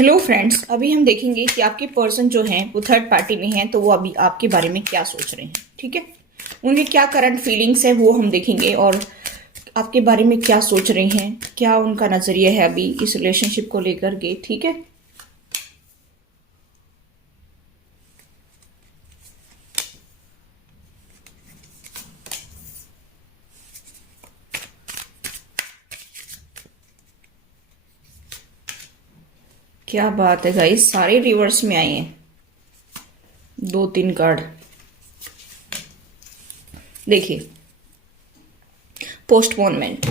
Hello friends, अभी हम देखेंगे कि आपके पर्सन जो हैं वो थर्ड पार्टी में हैं, तो वो अभी आपके बारे में क्या सोच रहे हैं। ठीक है, उनके क्या करंट फीलिंग्स है वो हम देखेंगे, और आपके बारे में क्या सोच रहे हैं, क्या उनका नजरिया है अभी इस रिलेशनशिप को लेकर के। ठीक है, क्या बात है गाइस, सारे रिवर्स में आए हैं। दो तीन कार्ड देखिए। पोस्टपोनमेंट।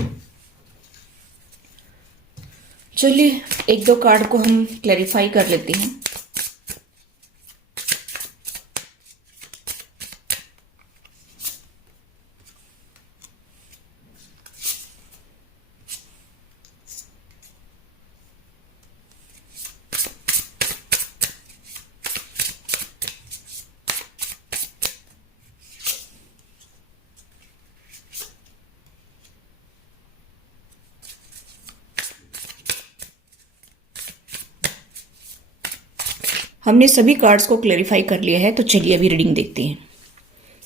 चलिए एक दो कार्ड को हम क्लैरिफाई कर लेते हैं। हमने सभी कार्ड्स को क्लैरिफाई कर लिया है, तो चलिए अभी रीडिंग देखते हैं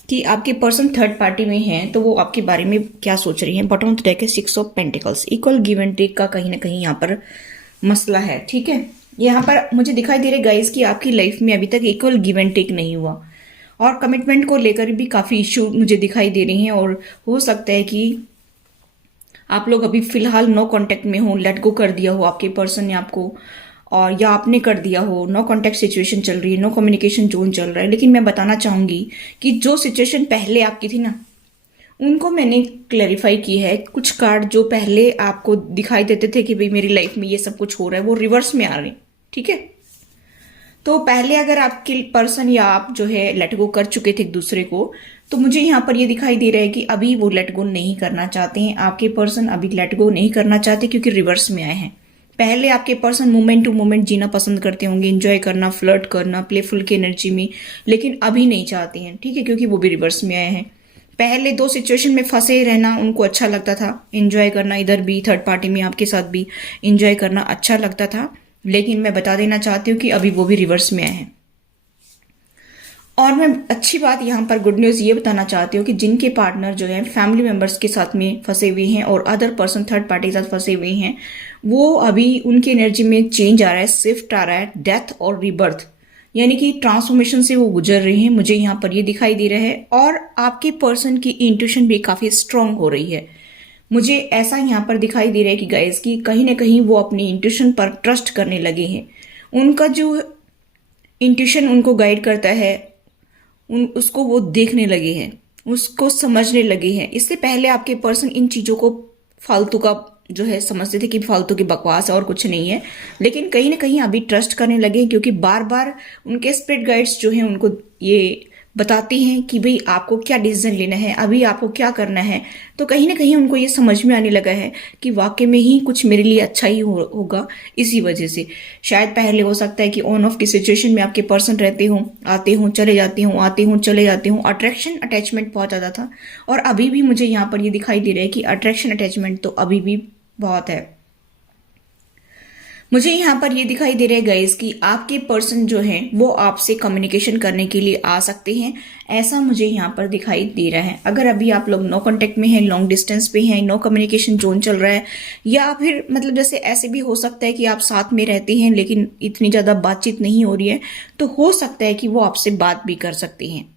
कि आपके पर्सन थर्ड पार्टी में हैं तो वो आपके बारे में क्या सोच रही हैं। बॉटम ऑफ द डेक है 6 of pentacles. Equal give and take का कहीं ना कहीं यहाँ पर मसला है। ठीक है, यहाँ पर मुझे दिखाई दे रहा है गाइस कि आपकी लाइफ में अभी तक इक्वल गिव एंड टेक नहीं हुआ, और कमिटमेंट को लेकर भी काफ़ी इश्यू मुझे दिखाई दे रही हैं, और हो सकता है कि आप लोग अभी फिलहाल नो कांटेक्ट में हो, लेट गो कर दिया हो आपके पर्सन ने आपको, और या आपने कर दिया हो। नो कांटेक्ट सिचुएशन चल रही है, नो कम्युनिकेशन जोन चल रहा है। लेकिन मैं बताना चाहूंगी कि जो सिचुएशन पहले आपकी थी ना, उनको मैंने क्लैरिफाई की है। कुछ कार्ड जो पहले आपको दिखाई देते थे कि भाई मेरी लाइफ में ये सब कुछ हो रहा है, वो रिवर्स में आ रहे हैं। ठीक है, तो पहले अगर आपके पर्सन या आप जो है लेट गो कर चुके थे एक दूसरे को, तो मुझे यहाँ पर ये दिखाई दे रहा है कि अभी वो लेट गो नहीं करना चाहते हैं। आपके पर्सन अभी लेट गो नहीं करना चाहते क्योंकि रिवर्स में आए हैं। पहले आपके पर्सन मोमेंट टू मोमेंट जीना पसंद करते होंगे, एंजॉय करना, फ्लर्ट करना, प्लेफुल की एनर्जी में, लेकिन अभी नहीं चाहते हैं। ठीक है, क्योंकि वो भी रिवर्स में आए हैं। पहले दो सिचुएशन में फंसे रहना उनको अच्छा लगता था, एंजॉय करना, इधर भी थर्ड पार्टी में आपके साथ भी एंजॉय करना अच्छा लगता था। लेकिन मैं बता देना चाहती हूँ कि अभी वो भी रिवर्स में आए हैं। और मैं अच्छी बात यहाँ पर गुड न्यूज़ ये बताना चाहती हूँ कि जिनके पार्टनर जो है फैमिली मेंबर्स के साथ में फंसे हुए हैं और अदर पर्सन थर्ड पार्टी के साथ फंसे हुए हैं, वो अभी उनकी एनर्जी में चेंज आ रहा है, शिफ्ट आ रहा है, डेथ और रीबर्थ, यानी कि ट्रांसफॉर्मेशन से वो गुजर रहे हैं। मुझे यहाँ पर ये दिखाई दे रहा है, और आपके पर्सन की इंट्यूशन भी काफ़ी स्ट्रांग हो रही है। मुझे ऐसा यहाँ पर दिखाई दे रहा है कि गाइस की कहीं ना कहीं वो अपनी इंट्यूशन पर ट्रस्ट करने लगे हैं। उनका जो इंट्यूशन उनको गाइड करता है, उसको वो देखने लगे हैं, उसको समझने लगे हैं। इससे पहले आपके पर्सन इन चीज़ों को फालतू का जो है समझते थे कि फालतू की बकवास है और कुछ नहीं है, लेकिन कहीं ना कहीं अभी ट्रस्ट करने लगे हैं, क्योंकि बार बार उनके स्पिरिट गाइड्स जो हैं उनको ये बताती हैं कि भाई आपको क्या डिसीजन लेना है, अभी आपको क्या करना है। तो कहीं ना कहीं उनको ये समझ में आने लगा है कि वाकई में ही कुछ मेरे लिए अच्छा ही होगा। इसी वजह से शायद पहले हो सकता है कि ऑन ऑफ की सिचुएशन में आपके पर्सन रहते हों, आते हों चले जाते हों, आते हों चले जाते हों, अट्रैक्शन अटैचमेंट बहुत ज़्यादा था। और अभी भी मुझे यहाँ पर ये दिखाई दे रहा है कि अट्रैक्शन अटैचमेंट तो अभी भी बहुत है। मुझे यहाँ पर ये दिखाई दे रहा है गाइस कि आपके पर्सन जो हैं वो आपसे कम्युनिकेशन करने के लिए आ सकते हैं, ऐसा मुझे यहाँ पर दिखाई दे रहा है। अगर अभी आप लोग नो कांटेक्ट में हैं, लॉन्ग डिस्टेंस पे हैं, नो कम्युनिकेशन जोन चल रहा है, या फिर मतलब जैसे ऐसे भी हो सकता है कि आप साथ में रहते हैं लेकिन इतनी ज़्यादा बातचीत नहीं हो रही है, तो हो सकता है कि वो आपसे बात भी कर सकते हैं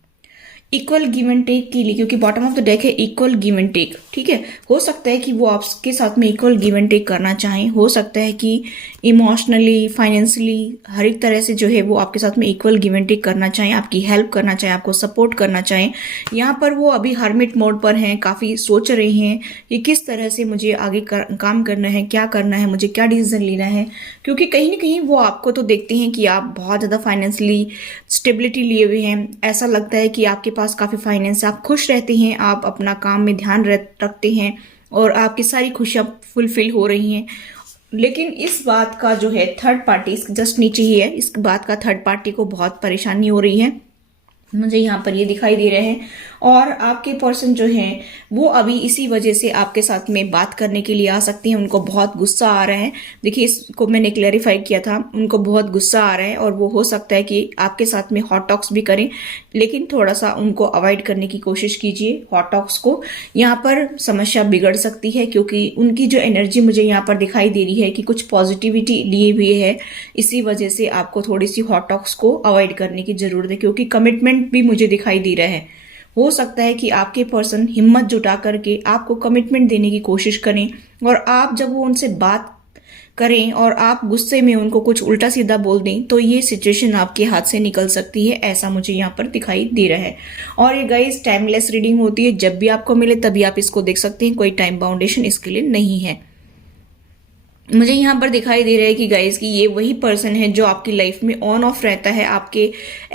इक्वल गिव एंड टेक के लिए, क्योंकि बॉटम ऑफ द डेक है इक्वल गिव एंड टेक। ठीक है, हो सकता है कि वो आपके साथ में इक्वल गिव एंड टेक करना चाहें, हो सकता है कि इमोशनली, फाइनेंशियली, हर एक तरह से जो है वो आपके साथ में इक्वल गिव एंड टेक करना चाहें, आपकी हेल्प करना चाहें, आपको सपोर्ट करना चाहें। यहाँ पर वो अभी हर्मिट मोड पर हैं, काफ़ी सोच रहे हैं कि किस तरह से मुझे आगे काम करना है, क्या करना है, मुझे क्या डिसीजन लेना है। क्योंकि कहीं ना कहीं वो आपको तो देखते हैं कि आप बहुत ज़्यादा फाइनेंशियली स्टेबिलिटी लिए हुए हैं, ऐसा लगता है कि आपके पास काफ़ी फाइनेंस, आप खुश रहते हैं, आप अपना काम में ध्यान रखते हैं और आपकी सारी खुशियाँ फुलफिल हो रही हैं। लेकिन इस बात का जो है थर्ड पार्टी जस्ट नीचे ही है, इस बात का थर्ड पार्टी को बहुत परेशानी हो रही है मुझे यहाँ पर ये दिखाई दे रहे हैं। और आपके पर्सन जो हैं वो अभी इसी वजह से आपके साथ में बात करने के लिए आ सकते हैं। उनको बहुत गुस्सा आ रहा है। देखिए, इसको मैंने क्लैरिफाई किया था, उनको बहुत गुस्सा आ रहा है और वो हो सकता है कि आपके साथ में हॉट टॉक्स भी करें, लेकिन थोड़ा सा उनको अवॉइड करने की कोशिश कीजिए हॉट टॉक्स को। यहाँ पर समस्या बिगड़ सकती है क्योंकि उनकी जो एनर्जी मुझे यहाँ पर दिखाई दे रही है कि कुछ पॉजिटिविटी लिए हुए है। इसी वजह से आपको थोड़ी सी हॉट टॉक्स को अवॉइड करने की जरूरत है, क्योंकि कमिटमेंट भी मुझे दिखाई दे रहा है। हो सकता है कि आपके पर्सन हिम्मत जुटा करके आपको कमिटमेंट देने की कोशिश करें, और आप जब वो उनसे बात करें और आप गुस्से में उनको कुछ उल्टा सीधा बोल दें तो ये सिचुएशन आपके हाथ से निकल सकती है, ऐसा मुझे यहाँ पर दिखाई दे रहा है। और ये गाइस टाइमलेस रीडिंग होती है, जब भी आपको मिले तभी आप इसको देख सकते हैं, कोई टाइम बाउंडेशन इसके लिए नहीं है। मुझे यहाँ पर दिखाई दे रहा है कि गाइस कि ये वही पर्सन है जो आपकी लाइफ में ऑन ऑफ रहता है। आपके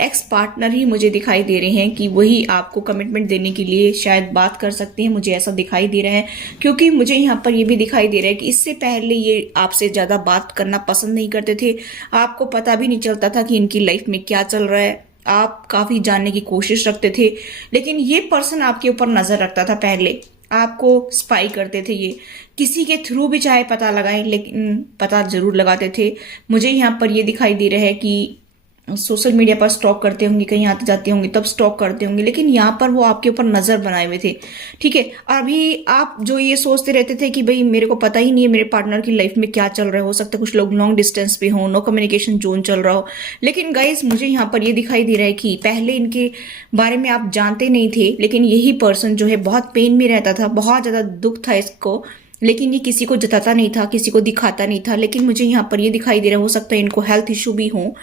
एक्स पार्टनर ही मुझे दिखाई दे रहे हैं कि वही आपको कमिटमेंट देने के लिए शायद बात कर सकते हैं, मुझे ऐसा दिखाई दे रहा है। क्योंकि मुझे यहाँ पर ये भी दिखाई दे रहा है कि इससे पहले ये आपसे ज्यादा बात करना पसंद नहीं करते थे। आपको पता भी नहीं चलता था कि इनकी लाइफ में क्या चल रहा है, आप काफी जानने की कोशिश रखते थे, लेकिन ये पर्सन आपके ऊपर नजर रखता था। पहले आपको स्पाई करते थे, ये किसी के थ्रू भी चाहे पता लगाएं, लेकिन पता जरूर लगाते थे। मुझे यहाँ पर ये दिखाई दे रहा है कि सोशल मीडिया पर स्टॉक करते होंगे, कहीं आते जाते होंगे तब स्टॉक करते होंगे, लेकिन यहाँ पर वो आपके ऊपर नजर बनाए हुए थे। ठीक है, अभी आप जो ये सोचते रहते थे कि भाई मेरे को पता ही नहीं है मेरे पार्टनर की लाइफ में क्या चल रहा है, हो सकता है कुछ लोग लॉन्ग डिस्टेंस पे हो, नो कम्युनिकेशन जोन चल रहा हो। लेकिन गाइस मुझे यहाँ पर ये दिखाई दे रहा है कि पहले इनके बारे में आप जानते नहीं थे, लेकिन यही पर्सन जो है बहुत पेन में रहता था, बहुत ज्यादा दुख था इसको, लेकिन ये किसी को जताता नहीं था, किसी को दिखाता नहीं था। लेकिन मुझे यहाँ पर ये दिखाई दे रहा है, हो सकता है इनको हेल्थ इशू भी हो,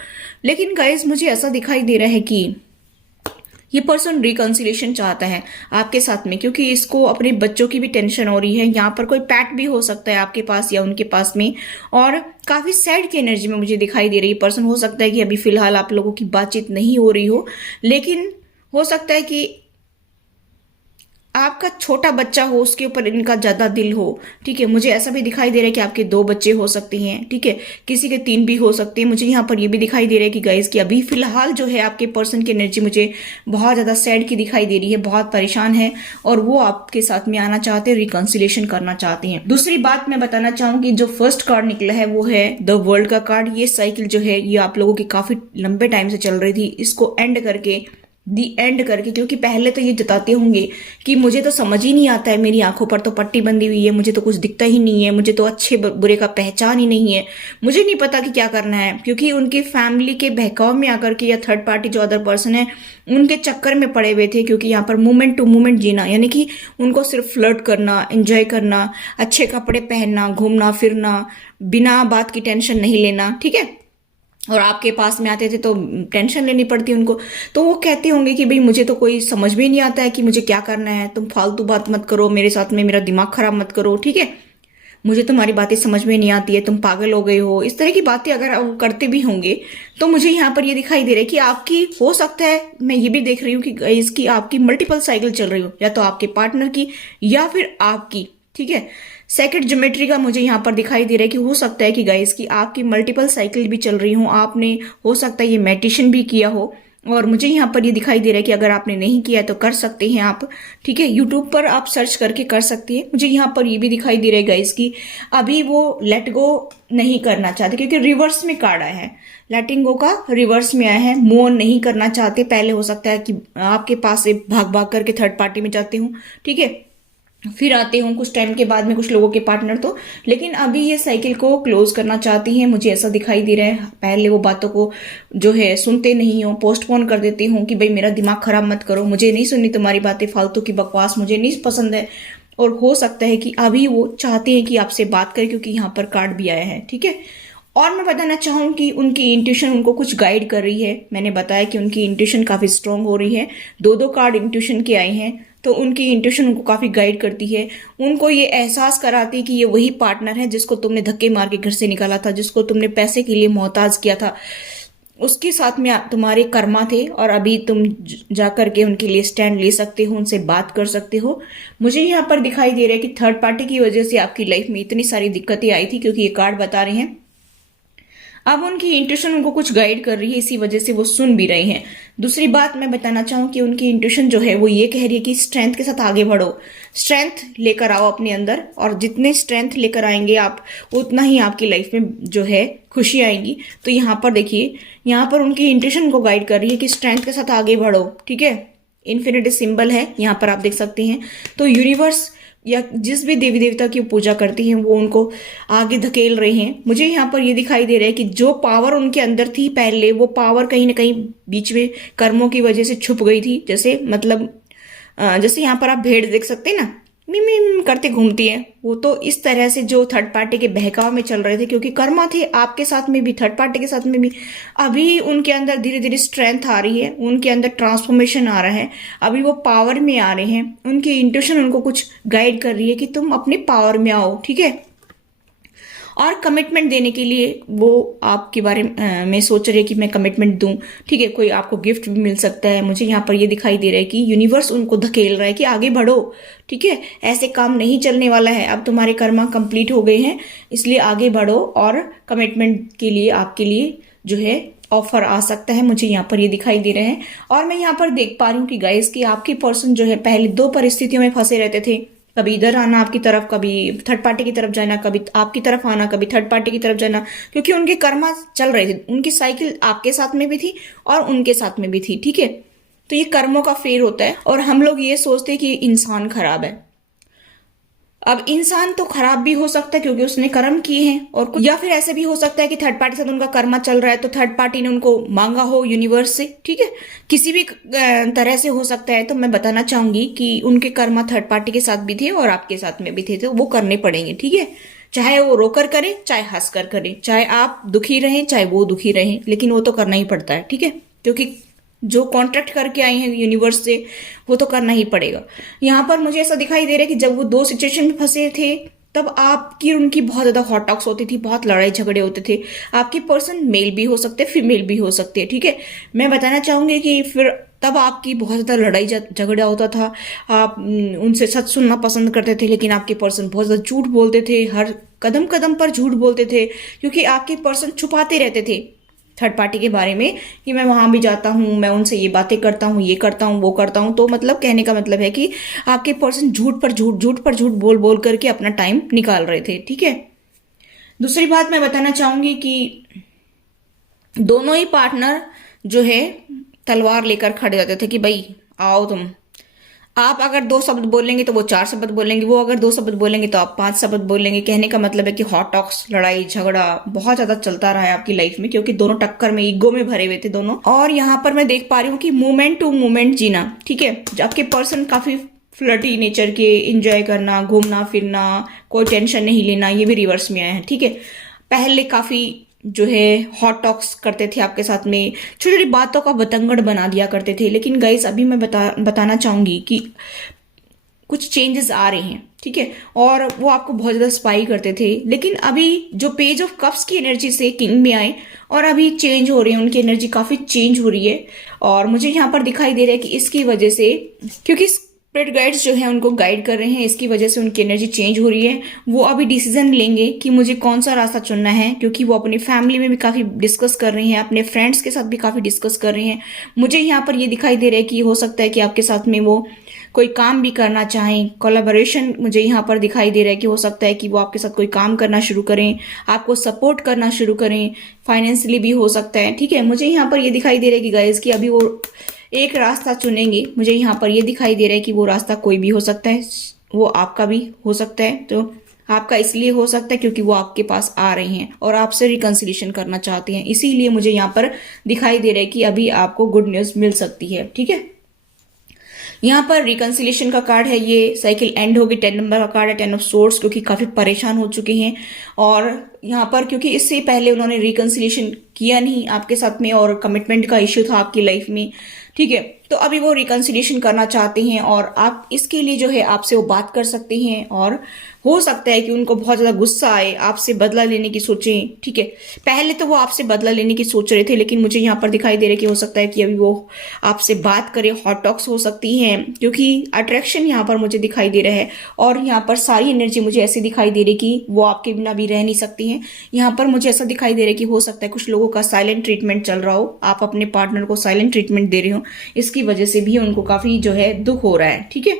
लेकिन गाइस मुझे ऐसा दिखाई दे रहा है कि ये पर्सन रिकंसिलेशन चाहता है आपके साथ में, क्योंकि इसको अपने बच्चों की भी टेंशन हो रही है। यहाँ पर कोई पैट भी हो सकता है आपके पास या उनके पास में, और काफी सैड की एनर्जी में मुझे दिखाई दे रही है पर्सन। हो सकता है कि अभी फिलहाल आप लोगों की बातचीत नहीं हो रही हो, लेकिन हो सकता है कि आपका छोटा बच्चा हो, उसके ऊपर इनका ज्यादा दिल हो। ठीक है, मुझे ऐसा भी दिखाई दे रहा है कि आपके 2 बच्चे हो सकते हैं। ठीक है, किसी के 3 भी हो सकते हैं। मुझे यहाँ पर ये भी दिखाई दे रहा है कि गाइस कि अभी फिलहाल जो है आपके पर्सन की एनर्जी मुझे बहुत ज्यादा सैड की दिखाई दे रही है, बहुत परेशान है, और वो आपके साथ में आना चाहते हैं, रिकंसिलेशन करना चाहते हैं। दूसरी बात मैं बताना चाहूंगी, जो फर्स्ट कार्ड निकला है वो है द वर्ल्ड का कार्ड। ये साइकिल जो है ये आप लोगों की काफी लंबे टाइम से चल रही थी, इसको एंड करके दी एंड करके, क्योंकि पहले तो ये जताते होंगे कि मुझे तो समझ ही नहीं आता है, मेरी आंखों पर तो पट्टी बंधी हुई है, मुझे तो कुछ दिखता ही नहीं है, मुझे तो अच्छे बुरे का पहचान ही नहीं है, मुझे नहीं पता कि क्या करना है। क्योंकि उनकी फैमिली के बहकाव में आकर के या थर्ड पार्टी जो अदर पर्सन है उनके चक्कर में पड़े हुए थे। क्योंकि यहाँ पर मोमेंट टू मोमेंट जीना, यानी कि उनको सिर्फ फ्लर्ट करना, एंजॉय करना, अच्छे कपड़े पहनना, घूमना फिरना, बिना बात की टेंशन नहीं लेना। ठीक है, और आपके पास में आते थे तो टेंशन लेनी पड़ती उनको। तो वो कहते होंगे कि भाई मुझे तो कोई समझ में नहीं आता है कि मुझे क्या करना है, तुम फालतू बात मत करो मेरे साथ में, मेरा दिमाग खराब मत करो। ठीक है, मुझे तुम्हारी बातें समझ में नहीं आती है, तुम पागल हो गए हो, इस तरह की बातें अगर वो करते भी होंगे तो मुझे यहाँ पर ये दिखाई दे रहा है कि आपकी, हो सकता है मैं ये भी देख रही हूँ कि इसकी आपकी मल्टीपल साइकिल चल रही हो, या तो आपके पार्टनर की या फिर आपकी। ठीक है, सेकंड ज्योमेट्री का मुझे यहाँ पर दिखाई दे रहा है कि हो सकता है कि गाइस की आपकी मल्टीपल साइकिल भी चल रही हो, आपने हो सकता है ये मेडिटेशन भी किया हो। और मुझे यहाँ पर ये दिखाई दे रहा है कि अगर आपने नहीं किया तो कर सकते हैं आप। ठीक है, यूट्यूब पर आप सर्च करके कर सकती है। मुझे यहाँ पर ये भी दिखाई दे रहा है गाइस की अभी वो लेट गो नहीं करना चाहते, क्योंकि रिवर्स में कार्ड आया है, लेटिंग गो का रिवर्स में आया है, मूव ऑन नहीं करना चाहते। पहले हो सकता है कि आपके पास से भाग भाग करके थर्ड पार्टी में जाते हूँ, ठीक है, फिर आते हूँ कुछ टाइम के बाद में कुछ लोगों के पार्टनर तो, लेकिन अभी ये साइकिल को क्लोज करना चाहती हैं, मुझे ऐसा दिखाई दे रहा है। पहले वो बातों को जो है सुनते नहीं हो, पोस्टपोन कर देती हूँ कि भाई मेरा दिमाग खराब मत करो, मुझे नहीं सुननी तुम्हारी बातें, फालतू की बकवास मुझे नहीं पसंद है। और हो सकता है कि अभी वो चाहते हैं कि आपसे बात करें, क्योंकि यहाँ पर कार्ड भी आया है। ठीक है, और मैं बताना चाहूँ कि उनकी इंट्यूशन उनको कुछ गाइड कर रही है। मैंने बताया कि उनकी इंट्यूशन काफी स्ट्रांग हो रही है, 2 कार्ड इंट्यूशन के आए हैं, तो उनकी इंट्यूशन उनको काफी गाइड करती है, उनको ये एहसास कराती है कि ये वही पार्टनर है जिसको तुमने धक्के मार के घर से निकाला था, जिसको तुमने पैसे के लिए मोहताज किया था, उसके साथ में तुम्हारे कर्मा थे, और अभी तुम जाकर के उनके लिए स्टैंड ले सकते हो, उनसे बात कर सकते हो। मुझे यहाँ पर दिखाई दे रहा है कि थर्ड पार्टी की वजह से आपकी लाइफ में इतनी सारी दिक्कतें आई थी, क्योंकि ये कार्ड बता रहे हैं अब उनकी इंट्यूशन उनको कुछ गाइड कर रही है, इसी वजह से वो सुन भी रहे हैं। दूसरी बात मैं बताना चाहूँ कि उनकी इंट्यूशन जो है वो ये कह रही है कि स्ट्रेंथ के साथ आगे बढ़ो, स्ट्रेंथ लेकर आओ अपने अंदर, और जितने स्ट्रेंथ लेकर आएंगे आप उतना ही आपकी लाइफ में जो है खुशी आएगी। तो यहाँ पर देखिए, यहाँ पर उनकी इंट्यूशन को गाइड कर रही है कि स्ट्रेंथ के साथ आगे बढ़ो, ठीक है। इन्फिनिटी सिंबल है यहाँ पर, आप देख सकते हैं। तो यूनिवर्स या जिस भी देवी देवता की पूजा करती हैं वो उनको आगे धकेल रहे हैं। मुझे यहाँ पर ये दिखाई दे रहा है कि जो पावर उनके अंदर थी पहले, वो पावर कहीं ना कहीं बीच में कर्मों की वजह से छुप गई थी। जैसे मतलब जैसे यहाँ पर आप भेड़ देख सकते हैं ना, मिम मिम करते घूमती है, वो तो इस तरह से जो थर्ड पार्टी के बहकाव में चल रहे थे, क्योंकि कर्मा थे आपके साथ में भी, थर्ड पार्टी के साथ में भी। अभी उनके अंदर धीरे धीरे स्ट्रेंथ आ रही है, उनके अंदर ट्रांसफॉर्मेशन आ रहा है, अभी वो पावर में आ रहे हैं। उनकी इंट्यूशन उनको कुछ गाइड कर रही है कि तुम अपने पावर में आओ, ठीक है। और कमिटमेंट देने के लिए वो आपके बारे में सोच रहे हैं कि मैं कमिटमेंट दूं, ठीक है। कोई आपको गिफ्ट भी मिल सकता है। मुझे यहाँ पर ये दिखाई दे रहा है कि यूनिवर्स उनको धकेल रहा है कि आगे बढ़ो, ठीक है। ऐसे काम नहीं चलने वाला है, अब तुम्हारे कर्मा कंप्लीट हो गए हैं, इसलिए आगे बढ़ो। और कमिटमेंट के लिए आपके लिए जो है ऑफर आ सकता है, मुझे यहाँ पर ये दिखाई दे रहे हैं। और मैं यहाँ पर देख पा रही हूँ कि गाइस कि आपके पर्सन जो है पहले दो परिस्थितियों में फंसे रहते थे, कभी इधर आना आपकी तरफ, कभी थर्ड पार्टी की तरफ जाना, कभी आपकी तरफ आना, कभी थर्ड पार्टी की तरफ जाना, क्योंकि उनके कर्मा चल रहे थे। उनकी साइकिल आपके साथ में भी थी और उनके साथ में भी थी, ठीक है। तो ये कर्मों का फेर होता है, और हम लोग ये सोचते हैं कि इंसान खराब है। अब इंसान तो खराब भी हो सकता है क्योंकि उसने कर्म किए हैं, और या फिर ऐसे भी हो सकता है कि थर्ड पार्टी के साथ उनका कर्मा चल रहा है, तो थर्ड पार्टी ने उनको मांगा हो यूनिवर्स से, ठीक है। किसी भी तरह से हो सकता है। तो मैं बताना चाहूंगी कि उनके कर्मा थर्ड पार्टी के साथ भी थे और आपके साथ में भी थे, तो वो करने पड़ेंगे, ठीक है। चाहे वो रोकर करे, चाहे हंस कर करे, चाहे आप दुखी रहें, चाहे वो दुखी रहें, लेकिन वो तो करना ही पड़ता है, ठीक है। क्योंकि जो कॉन्ट्रैक्ट करके आई हैं यूनिवर्स से, वो तो करना ही पड़ेगा। यहाँ पर मुझे ऐसा दिखाई दे रहा है कि जब वो दो सिचुएशन में फंसे थे, तब आपकी उनकी बहुत ज्यादा हॉट टॉक्स होती थी, बहुत लड़ाई झगड़े होते थे। आपके पर्सन मेल भी हो सकते हैं, फीमेल भी हो सकते हैं, ठीक है। मैं बताना चाहूंगी कि फिर तब आपकी बहुत ज्यादा लड़ाई झगड़ा होता था। आप उनसे सच सुनना पसंद करते थे, लेकिन आपके पर्सन बहुत ज्यादा झूठ बोलते थे, हर कदम कदम पर झूठ बोलते थे, क्योंकि आपके पर्सन छुपाते रहते थे थर्ड पार्टी के बारे में कि मैं वहां भी जाता हूँ, मैं उनसे ये बातें करता हूँ, ये करता हूँ, वो करता हूँ। तो मतलब कहने का मतलब है कि आपके पर्सन झूठ पर झूठ, झूठ पर झूठ बोल बोल करके अपना टाइम निकाल रहे थे, ठीक है। दूसरी बात मैं बताना चाहूंगी कि दोनों ही पार्टनर जो है तलवार लेकर खड़े होते थे कि भाई आओ तुम। आप अगर दो शब्द बोलेंगे तो वो चार शब्द बोलेंगे, वो अगर दो शब्द बोलेंगे तो आप पांच शब्द बोलेंगे। कहने का मतलब है कि हॉट टॉक्स, लड़ाई झगड़ा बहुत ज्यादा चलता रहा है आपकी लाइफ में, क्योंकि दोनों टक्कर में, ईगो में भरे हुए थे दोनों। और यहाँ पर मैं देख पा रही हूँ कि मोमेंट टू मोमेंट जीना, ठीक है। आपके पर्सन काफी फ्लर्टी नेचर के, एंजॉय करना, घूमना फिरना, कोई टेंशन नहीं लेना, ये भी रिवर्स में आया है, ठीक है। पहले काफी जो है हॉट टॉक्स करते थे आपके साथ में, छोटी छोटी बातों का बतंगड़ बना दिया करते थे। लेकिन गाइस अभी मैं बताना चाहूंगी कि कुछ चेंजेस आ रहे हैं, ठीक है। और वो आपको बहुत ज्यादा स्पाई करते थे, लेकिन अभी जो पेज ऑफ कप्स की एनर्जी से किंग में आए और अभी चेंज हो रही है, उनकी एनर्जी काफी चेंज हो रही है। और मुझे यहाँ पर दिखाई दे रहा है कि इसकी वजह से, क्योंकि स्पिरिट गाइड्स जो है उनको गाइड कर रहे हैं, इसकी वजह से उनकी एनर्जी चेंज हो रही है। वो अभी डिसीजन लेंगे कि मुझे कौन सा रास्ता चुनना है, क्योंकि वो अपनी फैमिली में भी काफी डिस्कस कर रहे हैं, अपने फ्रेंड्स के साथ भी काफी डिस्कस कर रहे हैं। मुझे यहाँ पर ये दिखाई दे रहा है कि हो सकता है कि आपके साथ में वो कोई काम भी करना चाहें, कोलैबोरेशन मुझे यहाँ पर दिखाई दे रहा है कि हो सकता है कि वो आपके साथ कोई काम करना शुरू करें, आपको सपोर्ट करना शुरू करें, फाइनेंशियली भी हो सकता है, ठीक है। मुझे यहाँ पर ये दिखाई दे रहा है कि गाइस कि अभी वो एक रास्ता चुनेंगे। मुझे यहाँ पर ये दिखाई दे रहा है कि वो रास्ता कोई भी हो सकता है, वो आपका भी हो सकता है। तो आपका इसलिए हो सकता है क्योंकि वो आपके पास आ रहे हैं और आपसे रिकंसिलिएशन करना चाहते हैं, इसीलिए मुझे यहाँ पर दिखाई दे रहा है कि अभी आपको गुड न्यूज मिल सकती है, ठीक है। यहाँ पर रिकंसिलिएशन का कार्ड है, ये साइकिल एंड होगी, 10 नंबर का कार्ड है, 10 ऑफ सोर्ड्स, क्योंकि काफी परेशान हो चुके हैं। और यहाँ पर क्योंकि इससे पहले उन्होंने रिकंसिलिएशन किया नहीं आपके साथ में, और कमिटमेंट का इश्यू था आपकी लाइफ में, ठीक है। तो अभी वो रिकंसिलिएशन करना चाहते हैं और आप इसके लिए जो है आपसे वो बात कर सकते हैं, और हो सकता है कि उनको बहुत ज्यादा गुस्सा आए, आपसे बदला लेने की सोचें। ठीक है, पहले तो वो आपसे बदला लेने की सोच रहे थे, लेकिन मुझे यहाँ पर दिखाई दे रहा है कि हो सकता है कि अभी वो आपसे बात करें, हॉट टॉक्स हो सकती हैं, क्योंकि अट्रैक्शन यहाँ पर मुझे दिखाई दे रहा है। और यहाँ पर सारी एनर्जी मुझे ऐसी दिखाई दे रही कि वो आपके बिना भी रह नहीं सकती हैं। यहाँ पर मुझे ऐसा दिखाई दे रहा है कि हो सकता है कुछ लोगों का साइलेंट ट्रीटमेंट चल रहा हो, आप अपने पार्टनर को साइलेंट ट्रीटमेंट दे रहे हो, इसकी वजह से भी उनको काफी जो है दुख हो रहा है। ठीक है,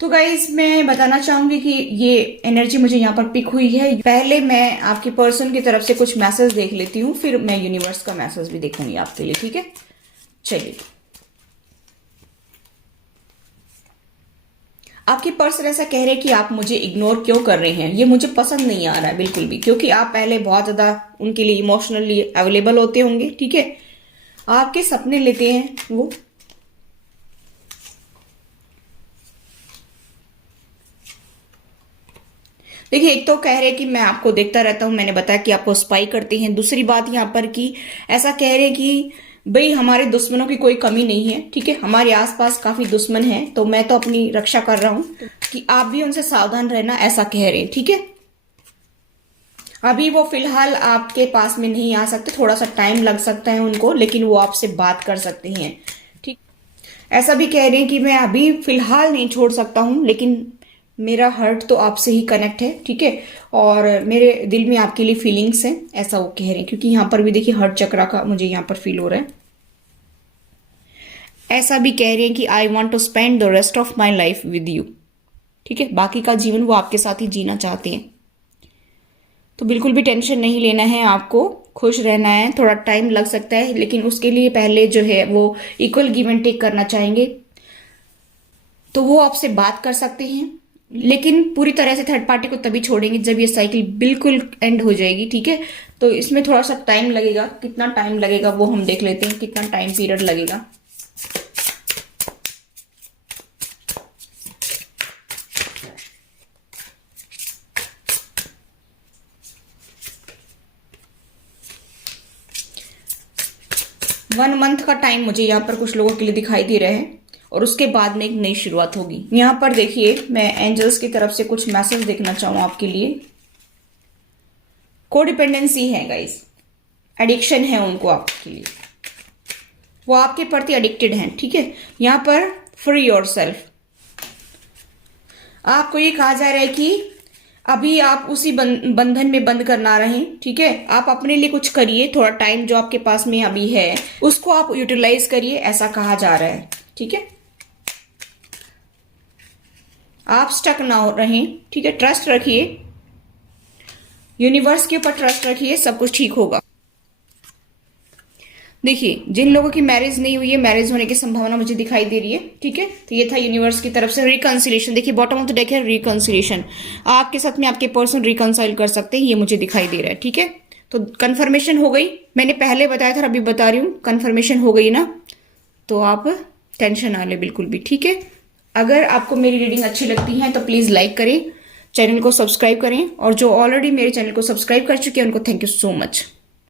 तो गाइज मैं बताना चाहूंगी कि ये एनर्जी मुझे यहाँ पर पिक हुई है। पहले मैं आपके पर्सन की तरफ से कुछ मैसेज देख लेती हूँ, फिर मैं यूनिवर्स का मैसेज भी देखूंगी आपके लिए। ठीक है, चलिए। आपके पर्सन ऐसा कह रहे हैं कि आप मुझे इग्नोर क्यों कर रहे हैं, ये मुझे पसंद नहीं आ रहा है बिल्कुल भी, क्योंकि आप पहले बहुत ज्यादा उनके लिए इमोशनली अवेलेबल होते होंगे। ठीक है, आपके सपने लेते हैं वो। देखिए, एक तो कह रहे हैं कि मैं आपको देखता रहता हूं, मैंने बताया कि आपको स्पाई करते हैं। दूसरी बात यहां पर कि ऐसा कह रहे हैं कि भाई हमारे दुश्मनों की कोई कमी नहीं है। ठीक है, हमारे आसपास काफी दुश्मन हैं, तो मैं तो अपनी रक्षा कर रहा हूं कि आप भी उनसे सावधान रहना, ऐसा कह रहे हैं। ठीक है, अभी वो फिलहाल आपके पास में नहीं आ सकते, थोड़ा सा टाइम लग सकता है उनको, लेकिन वो आपसे बात कर सकते हैं। ठीक, ऐसा भी कह रहे हैं कि मैं अभी फिलहाल नहीं छोड़ सकता हूं, लेकिन मेरा हार्ट तो आपसे ही कनेक्ट है। ठीक है, और मेरे दिल में आपके लिए फीलिंग्स हैं, ऐसा वो कह रहे हैं। क्योंकि यहां पर भी देखिए हार्ट चक्रा का मुझे यहां पर फील हो रहा है। ऐसा भी कह रहे हैं कि I want to spend the rest of my life with you. ठीक है, बाकी का जीवन वो आपके साथ ही जीना चाहते हैं। तो बिल्कुल भी टेंशन नहीं लेना है, आपको खुश रहना है। थोड़ा टाइम लग सकता है, लेकिन उसके लिए पहले जो है वो इक्वल गिव एंड टेक करना चाहेंगे, तो वो आपसे बात कर सकते हैं, लेकिन पूरी तरह से थर्ड पार्टी को तभी छोड़ेंगे जब ये साइकिल बिल्कुल एंड हो जाएगी। ठीक है, तो इसमें थोड़ा सा टाइम लगेगा। कितना टाइम लगेगा वो हम देख लेते हैं, कितना टाइम पीरियड लगेगा। वन मंथ का टाइम मुझे यहाँ पर कुछ लोगों के लिए दिखाई दे रहा है, और उसके बाद में एक नई शुरुआत होगी। यहाँ पर देखिए, मैं एंजल्स की तरफ से कुछ मैसेज देखना चाहूँ आपके लिए। कोडिपेंडेंसी है गाइस, एडिक्शन है उनको आपके लिए, वो आपके प्रति एडिक्टेड हैं। ठीक है, यहाँ पर फ्री योरसेल्फ, आपको ये कहा जा रहा है कि अभी आप उसी बंधन में बंद कर ना रहें। ठीक है, आप अपने लिए कुछ करिए, थोड़ा टाइम जो आपके पास में अभी है उसको आप यूटिलाइज करिए, ऐसा कहा जा रहा है। ठीक है, आप स्टक ना हो रहें। ठीक है, ट्रस्ट रखिए, यूनिवर्स के ऊपर ट्रस्ट रखिए, सब कुछ ठीक होगा। देखिए, जिन लोगों की मैरिज नहीं हुई है, मैरिज होने की संभावना मुझे दिखाई दे रही है। ठीक है, तो ये था यूनिवर्स की तरफ से रिकंसिलिएशन। देखिए, बॉटम ऑफ द डेक है रिकंसिलिएशन, आपके साथ में आपके पर्सन रिकंसाइल कर सकते हैं, ये मुझे दिखाई दे रहा है। ठीक है, तो कंफर्मेशन हो गई, मैंने पहले बताया था, अभी बता रही हूँ, कंफर्मेशन हो गई ना, तो आप टेंशन ना ले बिल्कुल भी। ठीक है, अगर आपको मेरी रीडिंग अच्छी लगती है तो प्लीज लाइक करें, चैनल को सब्सक्राइब करें, और जो ऑलरेडी मेरे चैनल को सब्सक्राइब कर चुके हैं उनको थैंक यू सो मच।